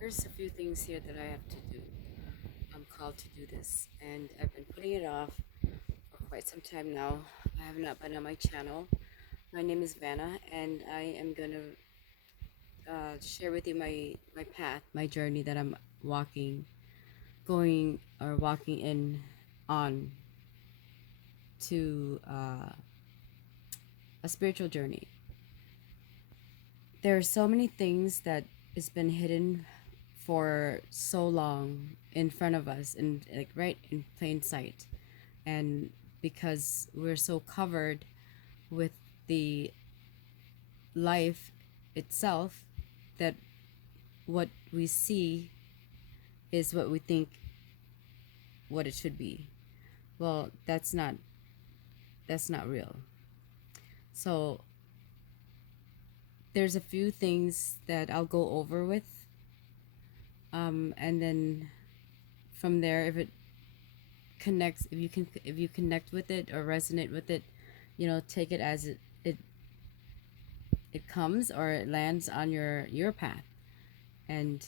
There's a few things here that I have to do. I'm called to do this, and I've been putting it off for quite some time now. I have not been on my channel. My name is Vanna, and I am gonna share with you my path, my journey that I'm walking, going or walking in on to a spiritual journey. There are so many things that has been hidden for so long in front of us and like right in plain sight, and because we're so covered with the life itself, that what we see is what we think what it should be. Well, that's not real. So there's a few things that I'll go over with, and then from there, if it connects, if you connect with it or resonate with it, take it as it comes, or it lands on your path, and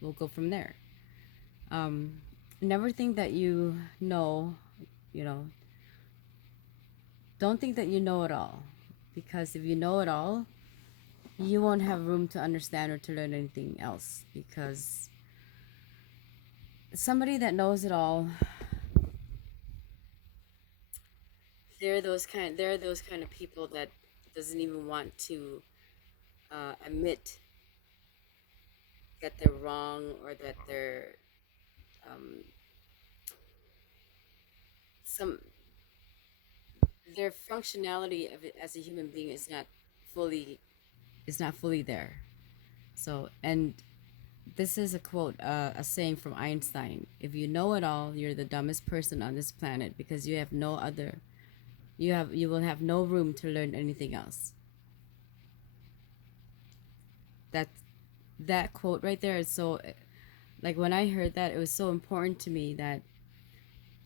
we'll go from there. um Never think that you know don't think that you know it all, because if you know it all, you won't have room to understand or to learn anything else, because somebody that knows it all, they're those kind of people that doesn't even want to admit that they're wrong, or that um, some their functionality of it as a human being fully is not fully there. So, and this is a quote, a saying from Einstein: "If you know it all, you're the dumbest person on this planet, because you will have no room to learn anything else." That that quote right there is so, like, when I heard that, it was so important to me that,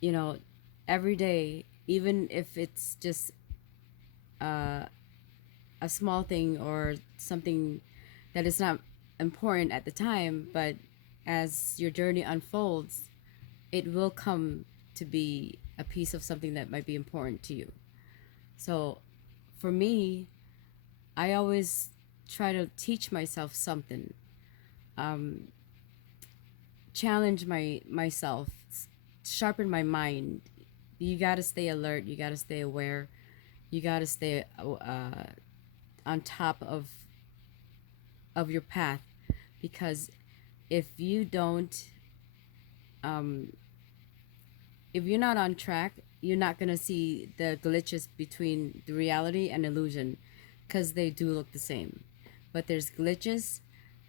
you know, every day, even if it's just a small thing or something that is not important at the time, but as your journey unfolds, it will come to be a piece of something that might be important to you. So for me, I always try to teach myself something, challenge myself, sharpen my mind. You got to stay alert, you got to stay aware, you got to stay on top of your path, because if you don't, if you're not on track, you're not going to see the glitches between the reality and illusion, because they do look the same. But there's glitches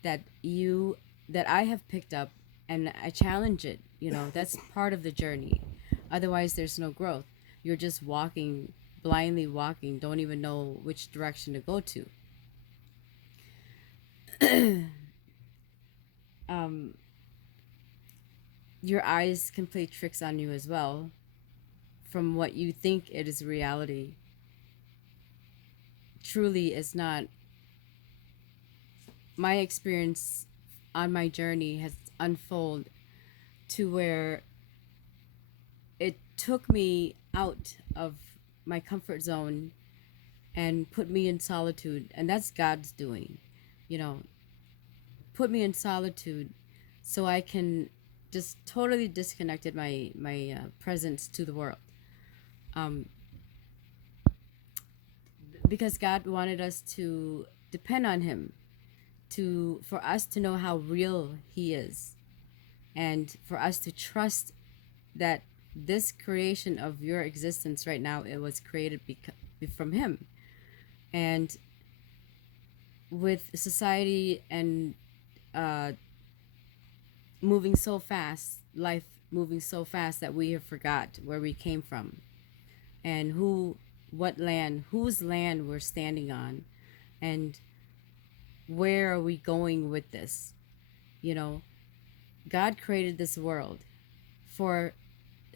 that you that I have picked up, and I challenge it. That's part of the journey. Otherwise, there's no growth. You're just walking, blindly walking, don't even know which direction to go to. Your eyes can play tricks on you as well. From what you think it is reality, truly is not. My experience on my journey has unfolded to where it took me out of my comfort zone and put me in solitude, and that's God's doing. you know Put me in solitude so I can just totally disconnected my presence to the world, because God wanted us to depend on him, to for us to know how real he is, and for us to trust that this creation of your existence right now, it was created from him. And with society and moving so fast, life moving so fast, that we have forgot where we came from, and whose land we're standing on, and where are we going with this. you know God created this world for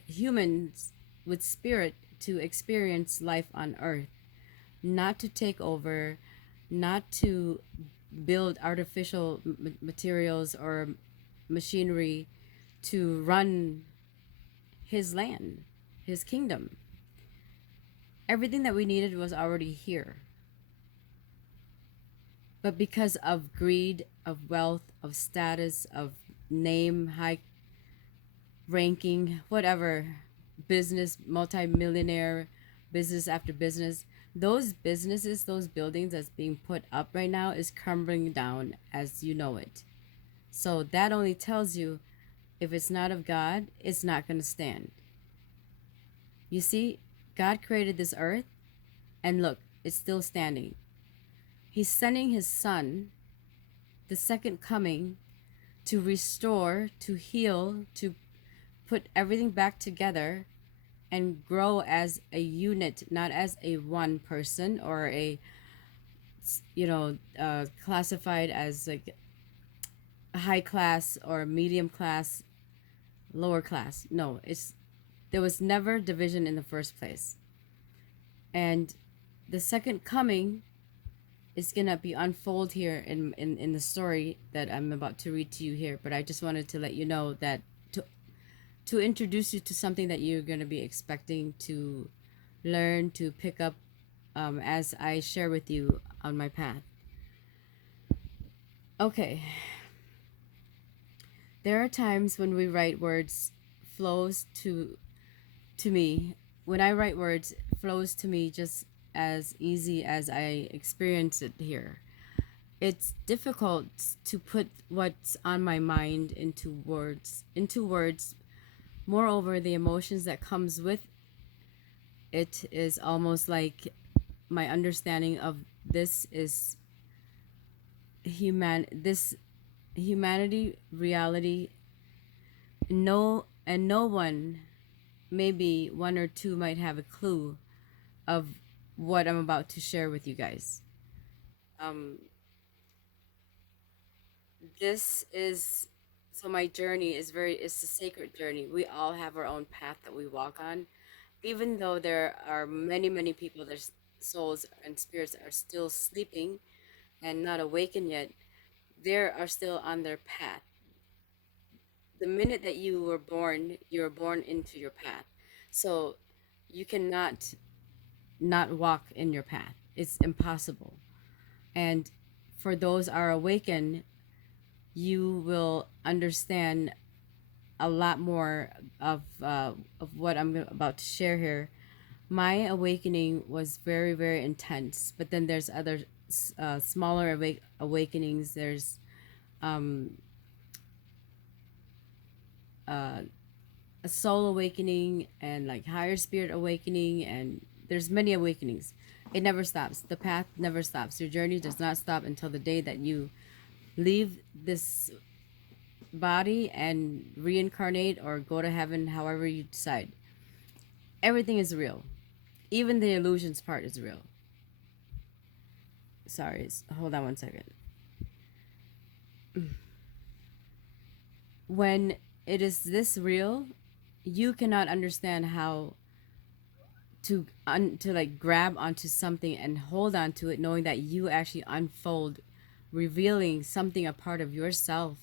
humans with spirit to experience life on earth, not to take over, not to build artificial materials or machinery to run his land, his kingdom. Everything that we needed was already here. But because of greed, of wealth, of status, of name, high ranking, whatever, business, multimillionaire, business after business, those businesses, those buildings that's being put up right now is crumbling down as you know it. So that only tells you if it's not of God, it's not going to stand. You see, God created this earth, and look, it's still standing. He's sending his son, the second coming, to restore, to heal, to put everything back together and grow as a unit, not as a one person or a, classified as like a high class or medium class, lower class. No, it's there was never division in the first place. And the second coming is gonna be unfold here in the story that I'm about to read to you here. But I just wanted to let you know that to introduce you to something that you're gonna be expecting to learn to pick up as I share with you on my path. Okay, there are times when we write words flows to me. When I write words, it flows to me just as easy as I experience it here. It's difficult to put what's on my mind into words. Moreover, the emotions that comes with it is almost like my understanding of this is this humanity reality. No one, maybe one or two, might have a clue of what I'm about to share with you guys. Um, this is so my journey it's a sacred journey. We all have our own path that we walk on, even though there are many people, their souls and spirits are still sleeping and not awakened yet. They are still on their path. The minute that you were born, you were born into your path. So you cannot not walk in your path. It's impossible. And for those are awakened, you will understand a lot more of what I'm about to share here. My awakening was very intense, but then there's other smaller awakenings. There's um, uh, a soul awakening and like higher spirit awakening, and there's many awakenings. It never stops. The path never stops. Your journey does not stop until the day that you leave this body and reincarnate or go to heaven, however you decide. Everything is real. Even the illusions part is real. Sorry, hold on one second. When it is this real, you cannot understand how to like grab onto something and hold on to it, knowing that you actually unfold, revealing something, a part of yourself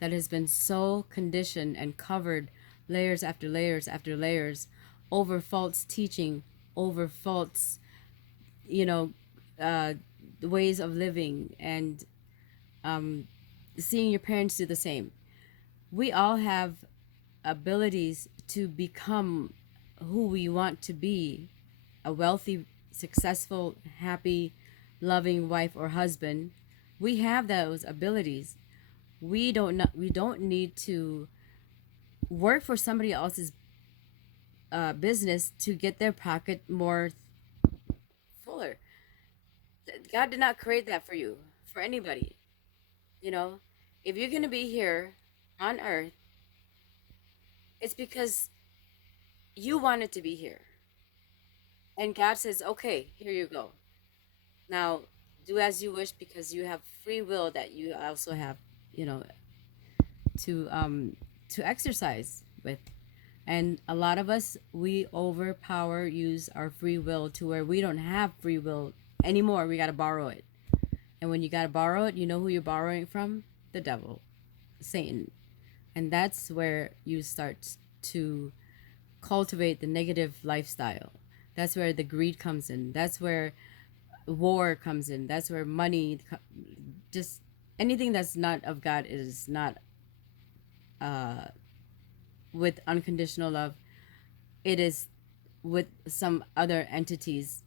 that has been so conditioned and covered, layers after layers after layers, over false teaching, over false, you know, uh, ways of living, and um, seeing your parents do the same. We all have abilities to become who we want to be, a wealthy, successful, happy, loving wife or husband. We have those abilities. We don't need to work for somebody else's business to get their pocket more fuller. God did not create that for you, for anybody. You know, if you're going to be here on earth, it's because you wanted to be here. And God says, okay, here you go. Now, do as you wish because you have free will that you also have, you know, to exercise with. And a lot of us, we use our free will to where we don't have free will anymore. We got to borrow it. And when you got to borrow it, you know who you're borrowing from? The devil, Satan. And that's where you start to cultivate the negative lifestyle. That's where the greed comes in. That's where war comes in. That's where money, just anything that's not of God is not with unconditional love. It is with some other entities.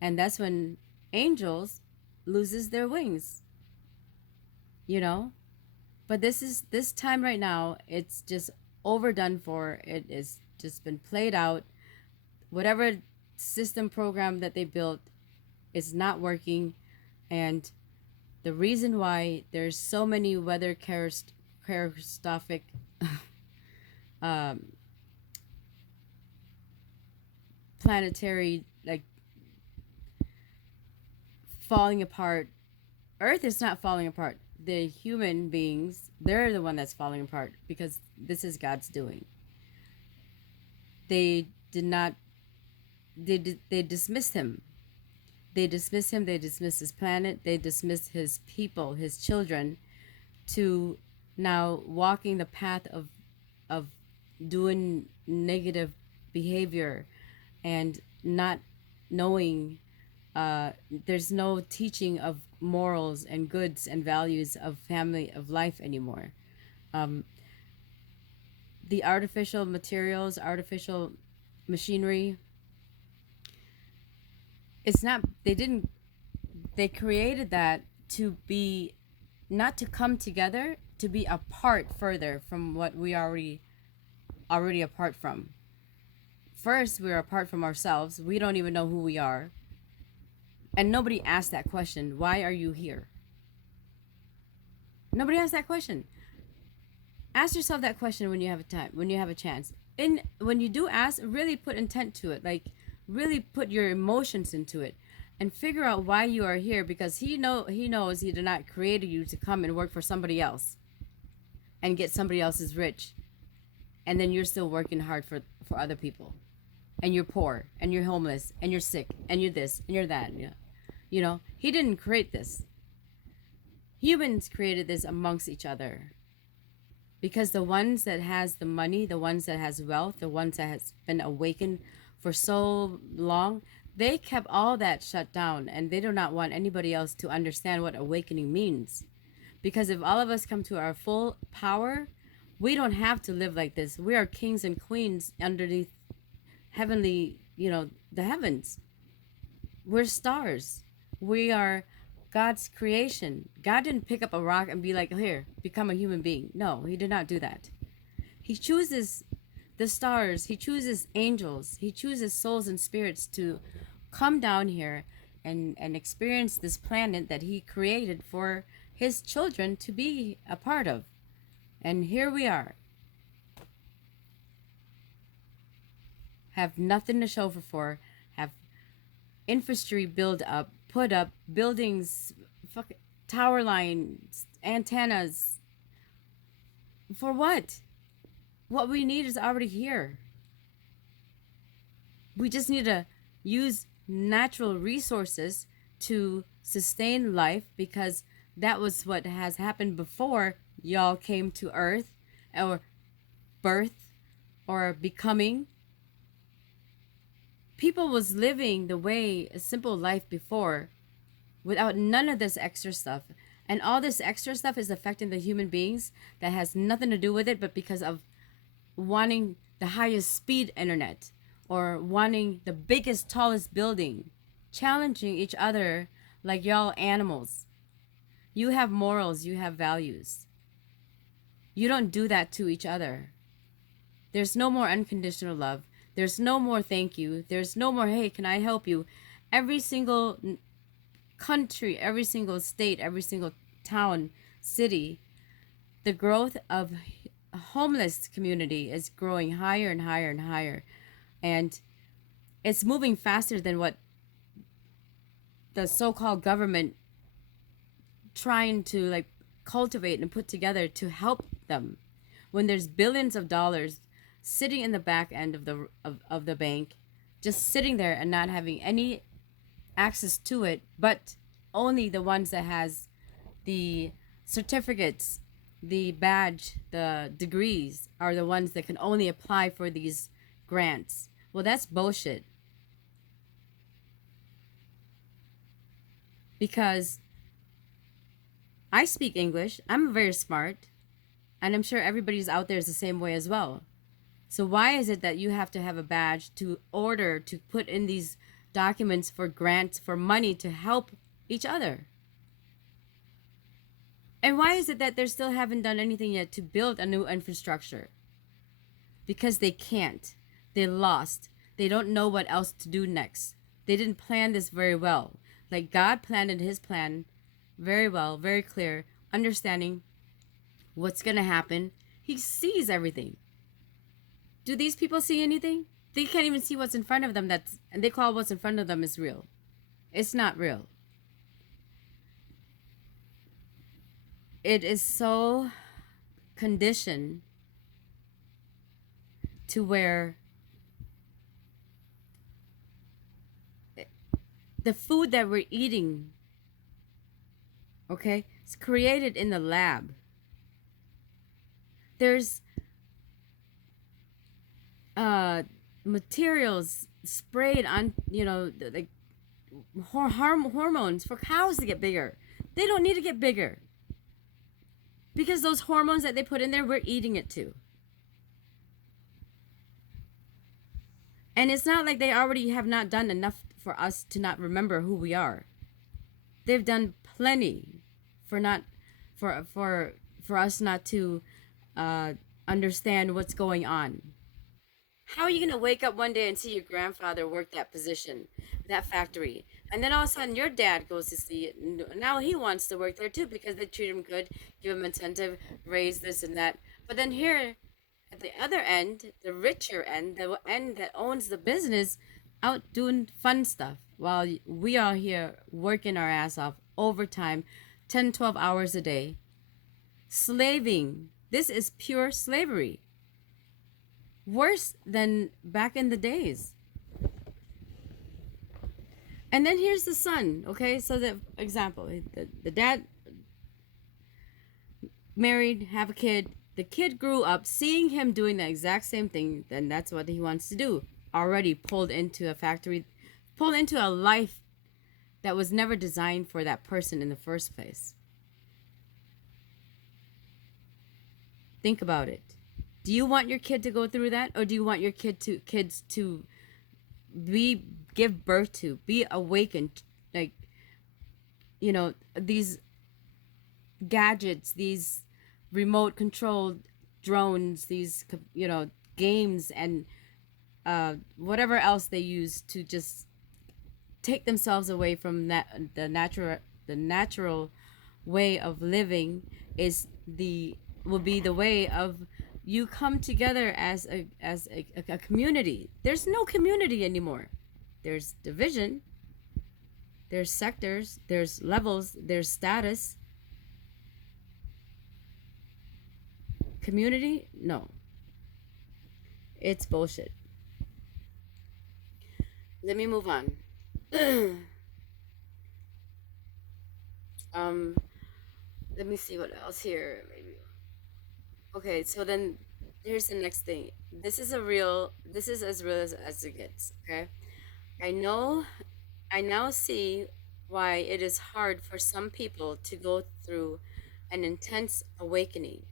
And that's when angels loses their wings, you know? But this time right now, it's just overdone for. It is just been played out. Whatever system program that they built is not working, and the reason why there's so many weather catastrophic um, planetary like falling apart. Earth is not falling apart. The human beings, they're the one that's falling apart because this is God's doing. They did not. They dismissed him. They dismissed him. They dismissed his planet. They dismissed his people, his children, to now walking the path of doing negative behavior and not knowing. There's no teaching of morals and goods and values of family of life anymore. Um, the artificial materials, artificial machinery, it's not, they didn't, they created that to be, not to come together, to be apart further from what we already apart from. First, we're apart from ourselves. We don't even know who we are. And nobody asked that question. Why are you here? Nobody asked that question. Ask yourself that question when you have a time, when you have a chance. And when you do ask, really put intent to it. Like really put your emotions into it and figure out why you are here, because he knows he did not create you to come and work for somebody else and get somebody else's rich. And then you're still working hard for other people. And you're poor and you're homeless and you're sick and you're this and you're that. Yeah. You know, he didn't create this. Humans created this amongst each other. Because the ones that has the money, the ones that has wealth, the ones that has been awakened for so long, they kept all that shut down, and they do not want anybody else to understand what awakening means. Because if all of us come to our full power, we don't have to live like this. We are kings and queens underneath heavenly, the heavens. We're stars. We are God's creation. God didn't pick up a rock and be like, here, become a human being. No, he did not do that. He chooses the stars. He chooses angels. He chooses souls and spirits to come down here and experience this planet that he created for his children to be a part of. And here we are. Have nothing to show for, have infantry build up, put up buildings, tower lines, antennas. For what? What we need is already here. We just need to use natural resources to sustain life, because that was what has happened before y'all came to Earth, or birth, or becoming. People was living the way a simple life before without none of this extra stuff, and all this extra stuff is affecting the human beings that has nothing to do with it, but because of wanting the highest speed internet or wanting the biggest tallest building, challenging each other like y'all animals. You have morals, you have values. You don't do that to each other. There's no more unconditional love. There's no more thank you. There's no more, hey, can I help you? Every single country, every single state, every single town, city, the growth of a homeless community is growing higher and higher and higher. And it's moving faster than what the so-called government trying to like cultivate and put together to help them. When there's billions of dollars sitting in the back end of the bank, just sitting there and not having any access to it, but only the ones that has the certificates, the badge, the degrees are the ones that can only apply for these grants. Well, that's bullshit because I speak English. I'm very smart, and I'm sure everybody's out there is the same way as well. So why is it that you have to have a badge to order to put in these documents for grants for money to help each other? And why is it that they still haven't done anything yet to build a new infrastructure? Because they can't. They lost. They don't know what else to do next. They didn't plan this very well. Like God planned in his plan very well, very clear, understanding what's going to happen. He sees everything. Do these people see anything? They can't even see what's in front of them, that's and they call what's in front of them is real. It's not real. It is so conditioned to where the food that we're eating, okay, is created in the lab. There's materials sprayed on, like hormones for cows to get bigger. They don't need to get bigger because those hormones that they put in there, we're eating it too. And it's not like they already have not done enough for us to not remember who we are. They've done plenty for not for us not to understand what's going on. How are you going to wake up one day and see your grandfather work that position, that factory, and then all of a sudden your dad goes to see it, and now he wants to work there too because they treat him good, give him incentive, raise this and that. But then here, at the other end, the richer end, the end that owns the business, out doing fun stuff, while we are here working our ass off overtime, 10, 12 hours a day, slaving. This is pure slavery. Worse than back in the days. And then here's the son, okay? So the example, the dad married, have a kid. The kid grew up seeing him doing the exact same thing, then that's what he wants to do. Already pulled into a factory, pulled into a life that was never designed for that person in the first place. Think about it. Do you want your kid to go through that, or do you want your kids to be give birth to, be awakened, like, these gadgets, these remote controlled drones, these games and whatever else they use to just take themselves away from that the natural way of living is the will be the way of you come together as a community. There's no community anymore. There's division, there's sectors, there's levels, there's status. Community, no, it's bullshit. Let me move on. um Let me see what else here, maybe. Okay, so then here's the next thing. This is as real as it gets, okay? I know, I now see why it is hard for some people to go through an intense awakening.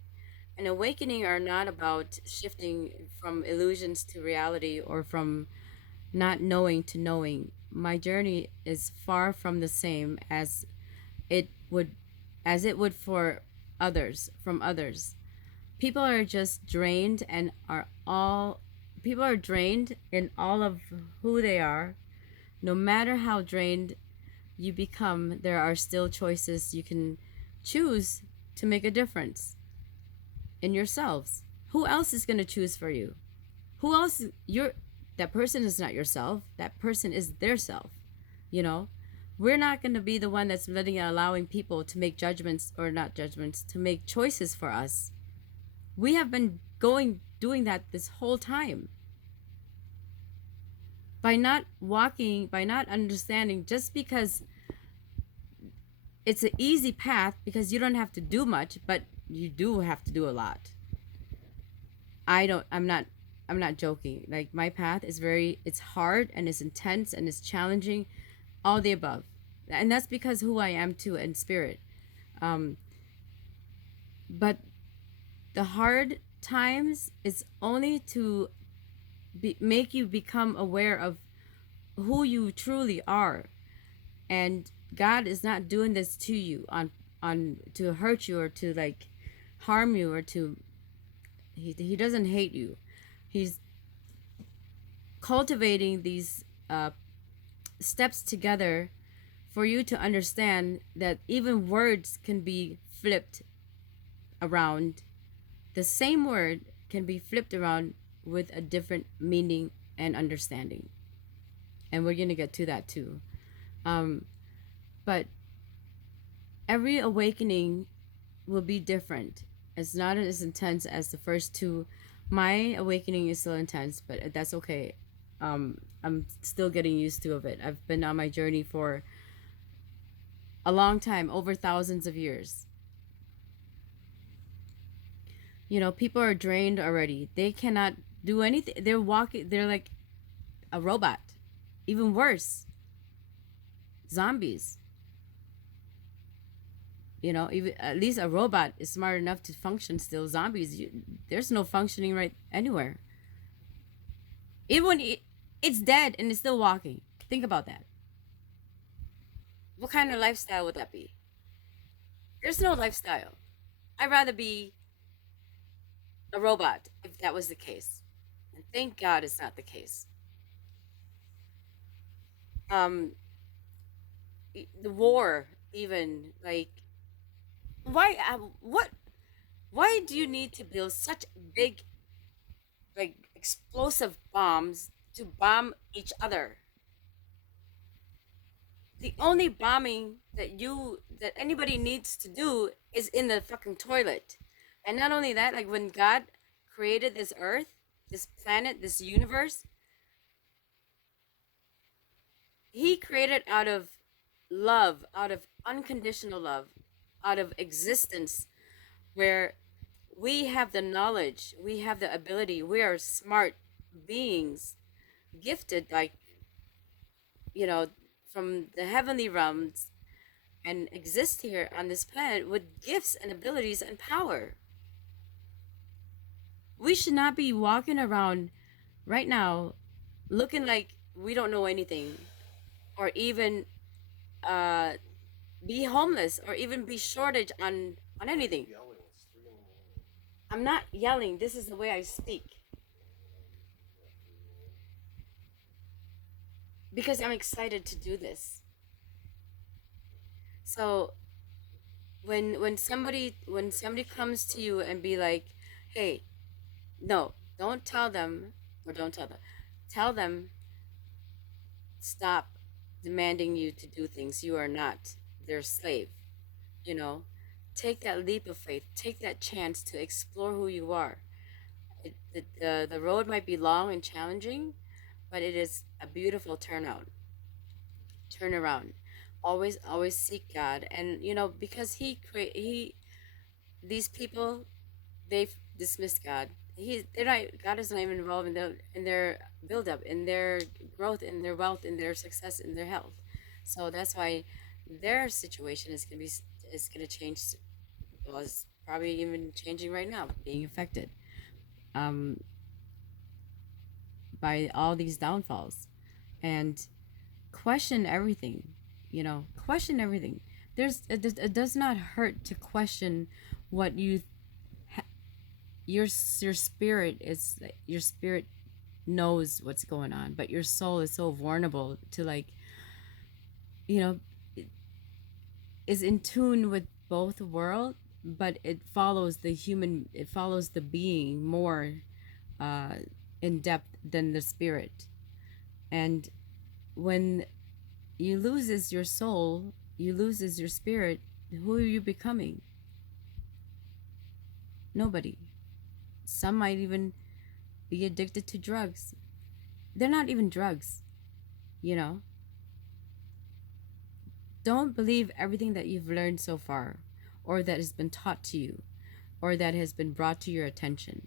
An awakening are not about shifting from illusions to reality or from not knowing to knowing. My journey is far from the same it would as it would for others from others. People are just drained and are all people are drained in all of who they are. No matter how drained you become, there are still choices you can choose to make a difference in yourselves. Who else is going to choose for you? Who else you're that person is not yourself. That person is their self. You know? We're not going to be the one that's allowing people to make judgments or not judgments, to make choices for us. We have been doing that this whole time. By not walking, by not understanding, just because it's an easy path because you don't have to do much, but you do have to do a lot. I don't I'm not joking. Like my path is very it's hard and it's intense and it's challenging, all the above. And that's because who I am too in spirit. Um but the hard times is only to make you become aware of who you truly are. And God is not doing this to you on to hurt you or to like harm you or to he doesn't hate you. He's cultivating these steps together for you to understand that even words can be flipped around. The same word can be flipped around with a different meaning and understanding. And we're going to get to that too. Um, but every awakening will be different. It's not as intense as the first two. My awakening is still intense, but that's okay. I'm still getting used to of it. I've been on my journey for a long time, over thousands of years. You know, people are drained already. They cannot do anything. They're walking. They're like a robot. Even worse, zombies. You know, even at least a robot is smart enough to function still. Zombies, there's no functioning right anywhere. Even when it's dead and it's still walking. Think about that. What kind of lifestyle would that be? There's no lifestyle. I'd rather be a robot if that was the case. And thank God it's not the case. Um, the war, even like, why? What? Why do you need to build such big, like, explosive bombs to bomb each other? The only bombing that anybody needs to do is in the fucking toilet. And not only that, like when God created this earth, this planet, this universe, he created out of love, out of unconditional love, out of existence where we have the knowledge, we have the ability, we are smart beings, gifted like, you know, from the heavenly realms and exist here on this planet with gifts and abilities and power. We should not be walking around right now looking like we don't know anything or even uh, be homeless or even be shortage on anything. I'm not yelling. This is the way I speak because I'm excited to do this. So when somebody comes to you and be like, "Hey, no, don't tell them or don't tell them. Tell them stop demanding you to do things. You are not their slave, you know. Take that leap of faith. Take that chance to explore who you are. The road might be long and challenging, but it is a beautiful turn around. Always seek God, and you know because he these people they've dismissed God. They're not. God is not even involved in their build up, in their growth, in their wealth, in their success, in their health. So that's why their situation is gonna change. Well, it's probably even changing right now, being affected um, by all these downfalls, and question everything. You know, question everything. It does not hurt to question what your spirit is. Your spirit knows what's going on, but your soul is so vulnerable to like, you know, is in tune with both world, but it follows the being more uh in depth than the spirit. And when you loses your soul, you loses your spirit, who are you becoming? Nobody. Some might even be addicted to drugs. They're not even drugs, you know. don't believe everything that you've learned so far, or that has been taught to you, or that has been brought to your attention.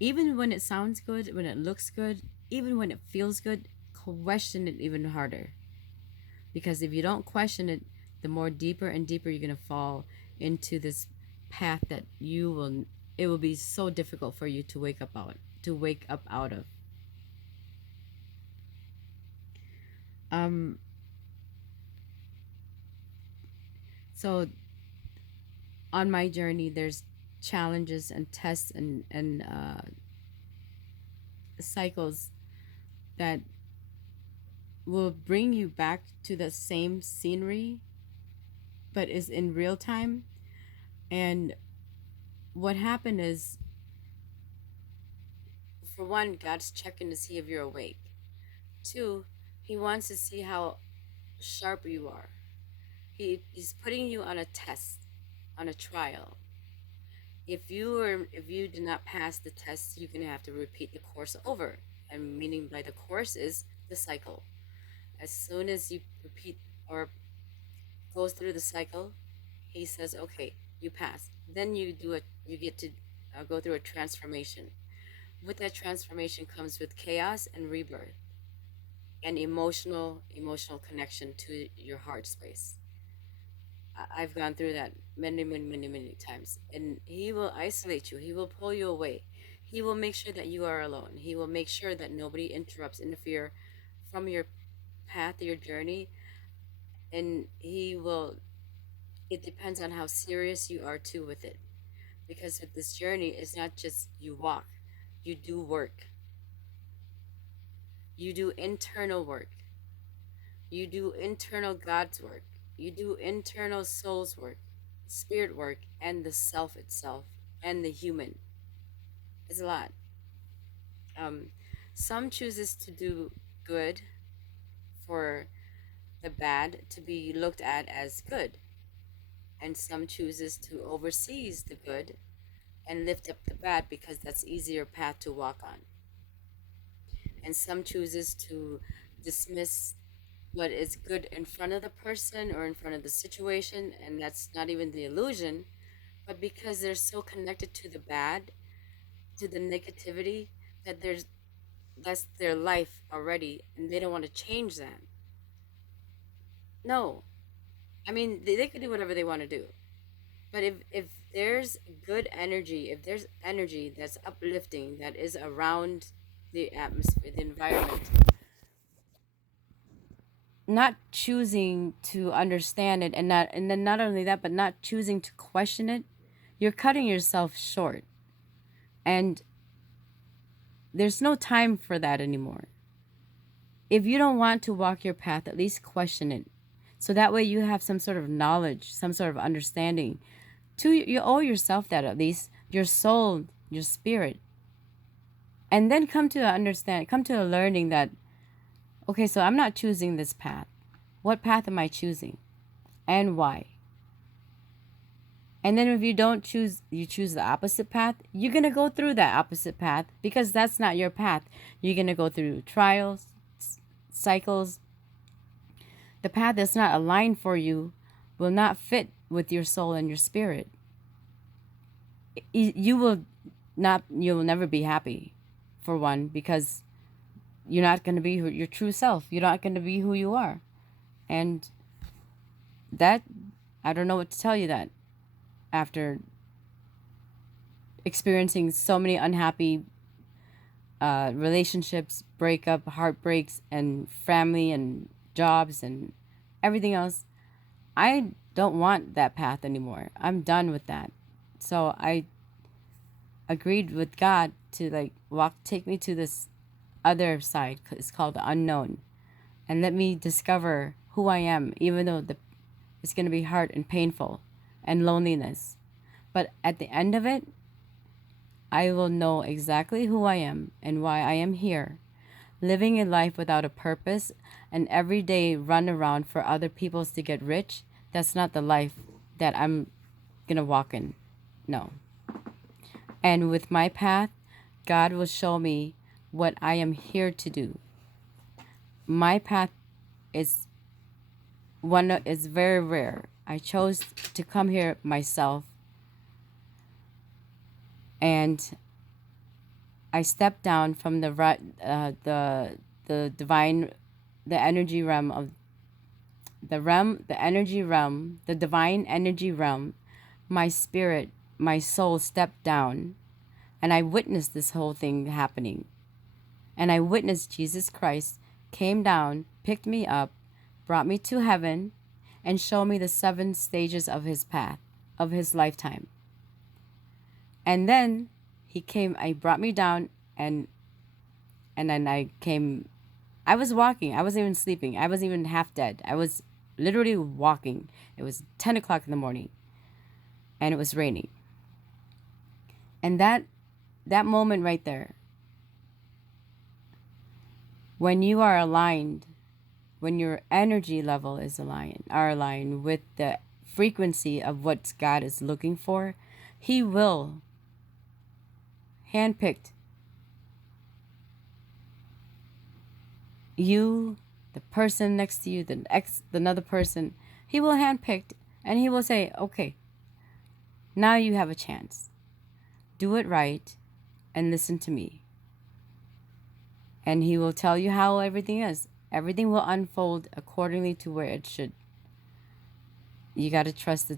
Even when it sounds good, when it looks good, even when it feels good, question it even harder. Because if you don't question it, the more deeper and deeper you're going to fall into this path that it will be so difficult for you to wake up out of. Um, so on my journey, there's challenges and tests and cycles that will bring you back to the same scenery, but is in real time. And what happened is, for one, God's checking to see if you're awake. Two, He wants to see how sharp you are. He's putting you on a test, on a trial. If you did not pass the test, you're gonna have to repeat the course over. And meaning by the course is the cycle. As soon as you repeat or go through the cycle, he says, "Okay, you pass." Then you get to go through a transformation. With that transformation comes with chaos and rebirth and emotional connection to your heart space. I've gone through that many times. And he will isolate you. He will pull you away. He will make sure that you are alone. He will make sure that nobody interfere from your path, your journey. And it depends on how serious you are too with it. Because with this journey, it's not just you walk, you do work. You do internal work. You do internal God's work. You do internal soul's work, spirit work, and the self itself, and the human. It's a lot. Um, some chooses to do good for the bad to be looked at as good, and some chooses to oversees the good and lift up the bad because that's easier path to walk on. And some chooses to dismiss what is good in front of the person or in front of the situation, and that's not even the illusion, but because they're so connected to the bad, to the negativity, that that's their life already and they don't want to change that. No, I mean they could do whatever they want to do, but if there's good energy, if there's energy that's uplifting, that is around the atmosphere, the environment, not choosing to understand it, and then not only that, but not choosing to question it, you're cutting yourself short. And there's no time for that anymore. If you don't want to walk your path, at least question it, so that way you have some sort of knowledge, some sort of understanding. You owe yourself that, at least your soul, your spirit. And then come to a learning that, okay, so I'm not choosing this path. What path am I choosing? And why? And then if you don't choose, you choose the opposite path, you're going to go through that opposite path because that's not your path. You're going to go through trials, cycles. The path that's not aligned for you will not fit with your soul and your spirit. You will never be happy, for one, because you're not going to be your true self. You're not going to be who you are. And that, I don't know what to tell you that after experiencing so many unhappy relationships, breakup, heartbreaks, and family and jobs and everything else, I don't want that path anymore. I'm done with that. So I agreed with God to take me to this other side. It's called the unknown, and let me discover who I am, even though it's going to be hard and painful and loneliness. But at the end of it, I will know exactly who I am and why I am here, living a life without a purpose and every day run around for other people to get rich. That's not the life that I'm going to walk in. No. And with my path, God will show me what I am here to do. My path is is very rare. I chose to come here myself, and I stepped down from the divine, the energy realm of the energy realm, the divine energy realm. My spirit, my soul stepped down, and I witnessed this whole thing happening. And I witnessed Jesus Christ came down, picked me up, brought me to heaven, and showed me the 7 stages of his path, of his lifetime. And then I brought me down, and then I was walking. I wasn't even sleeping. I wasn't even half dead. I was literally walking. It was 10 o'clock in the morning, and it was raining. And that moment right there, when you are aligned, when your energy level is aligned with the frequency of what God is looking for, He will handpick you, the person next to you, another person. He will handpick, and He will say, "Okay, now you have a chance. Do it right, and listen to me." And He will tell you how everything is. Everything will unfold accordingly to where it should. You got to trust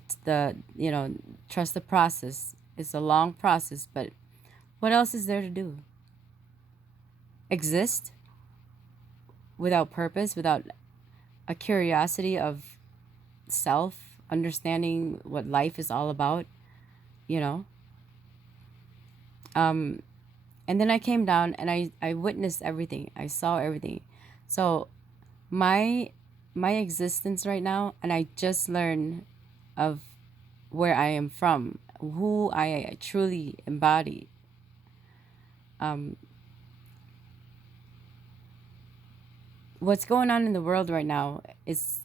trust the process. It's a long process, but what else is there to do? Exist without purpose, without a curiosity of self, understanding what life is all about, you know? And then I came down, and I witnessed everything. I saw everything. So my existence right now, and I just learned of where I am from, who I truly embody. What's going on in the world right now is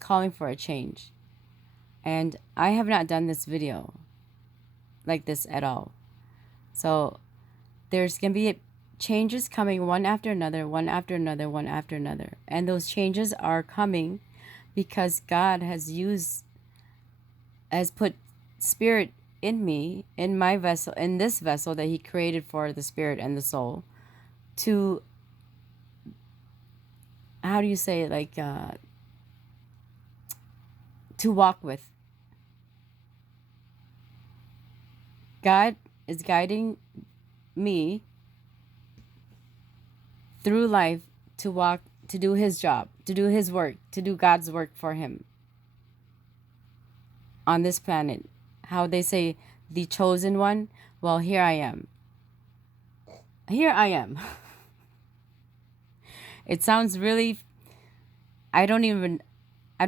calling for a change. And I have not done this video like this at all. So there's going to be changes coming one after another, one after another, one after another. And those changes are coming because God has put spirit in me, in my vessel, in this vessel that He created for the spirit and the soul, to, how do you say it, like, to walk with. God is guiding me through life to walk, to do His job, to do His work, to do God's work for Him on this planet. How they say, the chosen one. Well, here I am. Here I am. It sounds really, I don't even